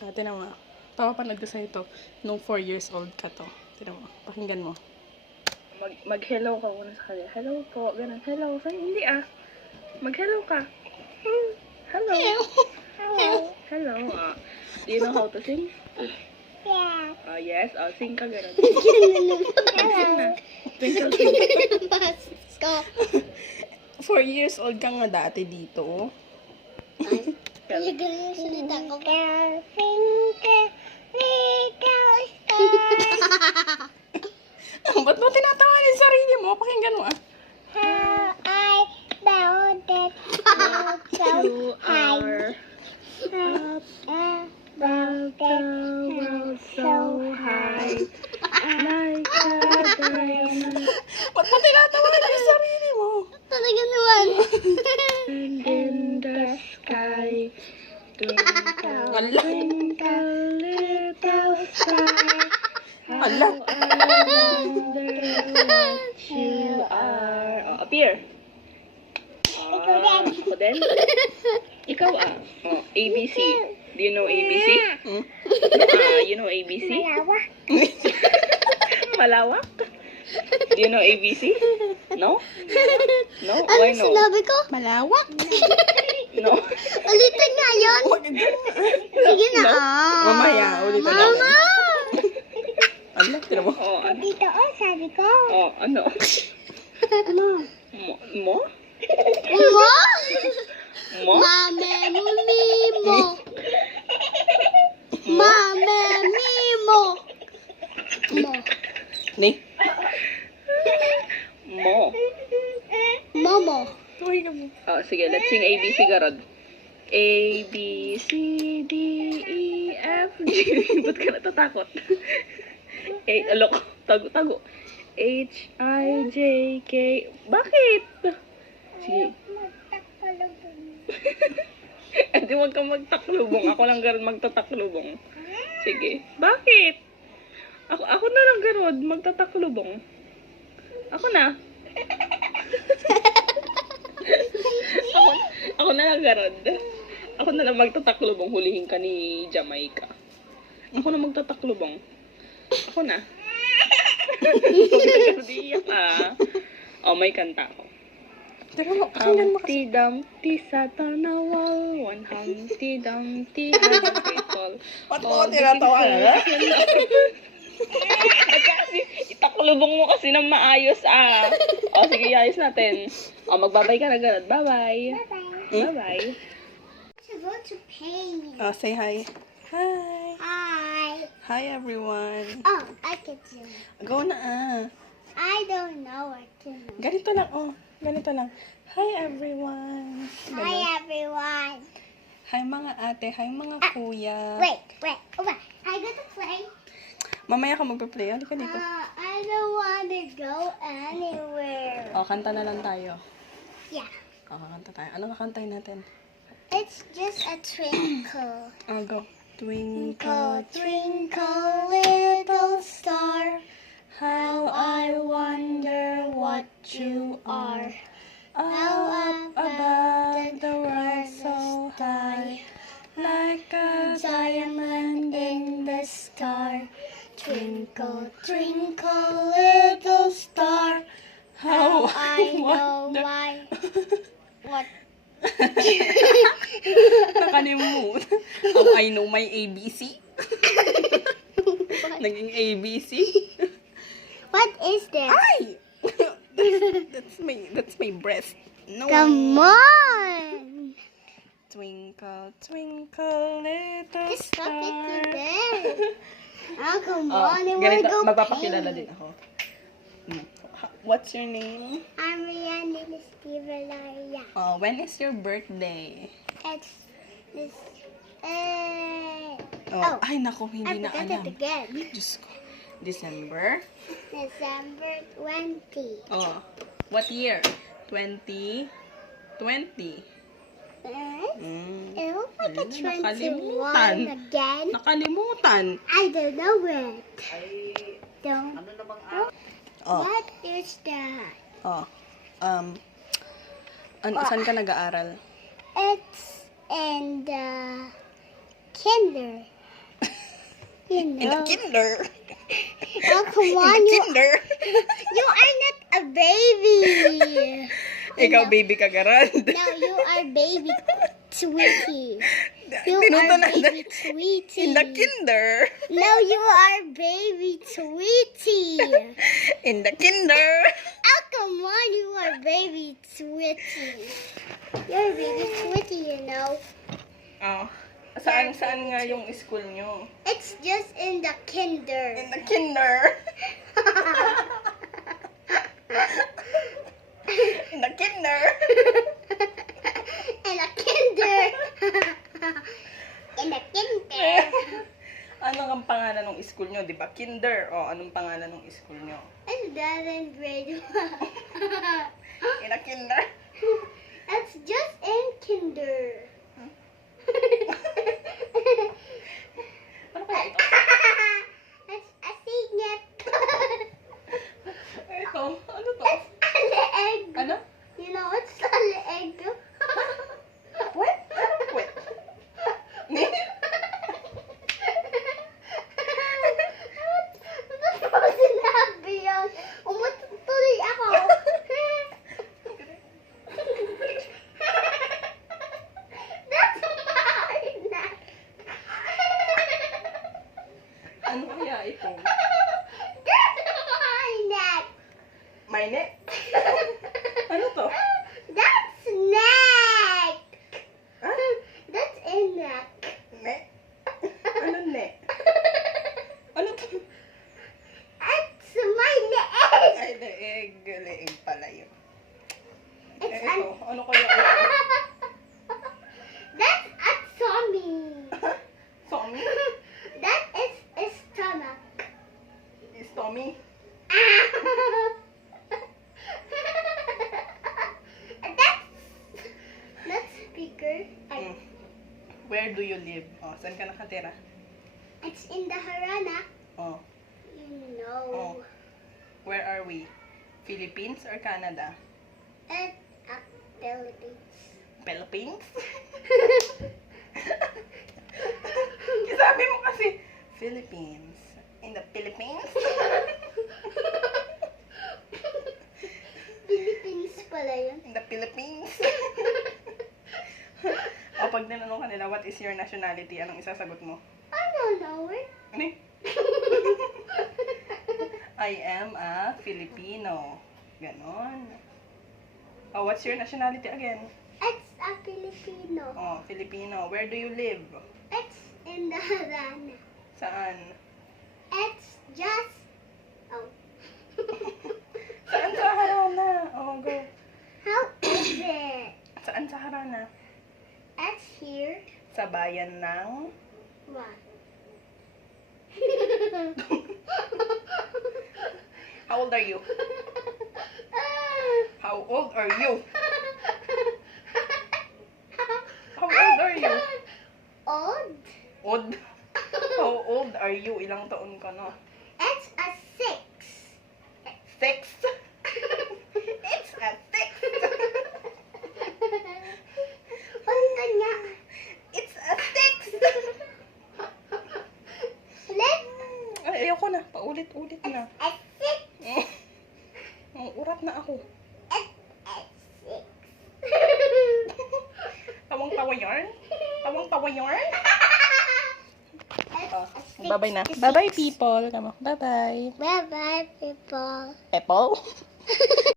Tinan mo. Papapanood ko sa'yo ito. Nung 4 years old ka to. Tinan mo. Pakinggan mo. Mag-hello ka muna sa kanya. Hello po. Ganun. Hello. Hindi ah. Mag-hello ka. Hello. Hello. Hello. Do you know how to sing? Yeah. Yes. Sing ka ganun. Sing na. Twinkle, twinkle. 4 years old ka nga dati dito. Talagang yung salita ko. Ba't mo tinatawanan yung sarili mo? Pakinggan mo ah. How I bound it so high. Above the world so high. Like a diamond. Ba't mo tinatawanan yung sarili mo? Talaga naman. And in the sky, twinkle, twinkle, little star. How I wonder what you are. Appear. Ako din? Ikaw ABC. Do you know ABC? You know ABC? Malawak. Malawak? Do you know ABC? No? No? Ano Why no? sinabi ko? Malawak? No? Ulitin nga yun. Sige na. Mamaya, ulitin natin. Mama! Ano? Tira mo? Dito, sabi ko. Ano? Ano? Mo? Mo? Mo? Mame mimo. Mame mimo. Mo. Ni? Mo. Momo. Sige, let's sing ABC, Garod. A, B, C, D, E, F, G. Ba't ka natatakot? Alok. Tago. H, I, J, K. Bakit? Sige. Hindi, huwag kang magtaklubong. Ako lang, Garod, magtataklubong. Sige. Bakit? Ako na lang, Garod, magtataklubong. Ako na. Ako na lang, Garod. Ako na lang magtataklubong. Hulihin ka ni Jamaica. Ako na magtataklubong. Ako na. Iyak ka. May kanta ako. Humpty Dumpty sat on a wall. One Humpty Dumpty had a great fall. Ba't mo tinatawa na? Itaklubong mo kasi ng maayos sige, ayos natin. Magbabay ka na, Garod. Bye-bye. Bye-bye. To go to pain. Say hi. Hi. Hi. Hi, everyone. Oh, I can do it. Go na I don't know what to do. Ganito lang, Ganito lang. Hi, everyone. Hi, everyone. Hi, mga ate. Hi, mga kuya. Wait. I got to play. Mamaya ka magpa-play. Halika dito. I don't want to go anywhere. Kanta na lang tayo. Yeah. Kanta tayo. Ano kakantahin natin? It's just a twinkle. Go. Twinkle, twinkle, little star. How I wonder what you are. How up above the world so high, like a Diamond in the star. Twinkle, twinkle, little star. how I know wonder. why. What? Nakalimutan. I know my ABC. Naging ABC. What is this? Ay! That's my breast. No. Come on! Twinkle, twinkle, little Just stop it star. today. Oh, come on. It Ganito, will go magpapakilala pink. din ako. What's your name? I'm Rihanna Stevelaria. When is your birthday? It's this. Ay, naku, I hindi na forgot alam. it again. Diyos ko. December? December 20. What year? 2020. It looks like a Nakalimutan. 21 again. Nakalimutan. I don't know it. Don't. What is that? Saan ka nag-aaral? It's in the kinder. You In the know. kinder. Oh, come In on. the kinder. You are not a baby. Ikaw, baby ka garand. No, you are baby sweetie. You Tinuto are na baby sweetie. In the kinder. No, you are baby sweetie. In the kinder. Oh, come on, you are baby sweetie. You're baby sweetie, you know. Oh. Saan nga yung school nyo? It's just in the kinder. In the kinder. In the kinder. In the kinder. In the kinder. Anong ang pangalan ng school nyo? Di ba? Kinder. O, anong pangalan ng school nyo? It's that in grade 1. In the kinder. It's just in kinder. Ano kaya ito? It's a signet. Ito. Ano to? It's a leg. Ano? You know, it's a leg. What? What? Ni? Ano ba sinabi yun? Umutuloy ako. That's mine. Ano kaya ito? That's mine. My neck? Ano to? That's neck. Ha? That's a neck. Neck? Ano neck? Ano to? It's my leg. Ay, leeg. Leeg pala yun. It's Eh, ito. Ano kaya ito? That's a tummy. Tommy? That is a stomach. Is Tommy? That's bigger. Mm. Where do you live? Oh, saan ka nakatira? It's in the Harana. Oh. You know. Oh. Where are we? Philippines or Canada? At Philippines. Philippines? Sabi mo kasi, Philippines. In the Philippines? Philippines pala yun. In the Philippines? O pag tinanong ka nila, what is your nationality? Anong isasagot mo? I don't know it. Ano eh? I am a Filipino. Ganon. Oh, what's your nationality again? It's a Filipino. Oh, Filipino. Where do you live? It's in the Harana. Saan? It's just. Oh. Saan sa Harana? Oh, go. How is it? Saan sa Harana? It's here. Sa bayan ng... What? How old are you? How old are you? How old are you? Old? Old? How old are you? Ilang taon ka na? It's a 6. 6? It's a 6! Punta niya. It's a 6! Let's Ay, ayoko na. Paulit-ulit na. a 6. Urat na ako. It's a 6. Tawang-tawa yarn? Tawang-tawa yarn? It's Oh, a 6. bye-bye na. Bye-bye, people. Bye-bye. Bye-bye, people. Apple?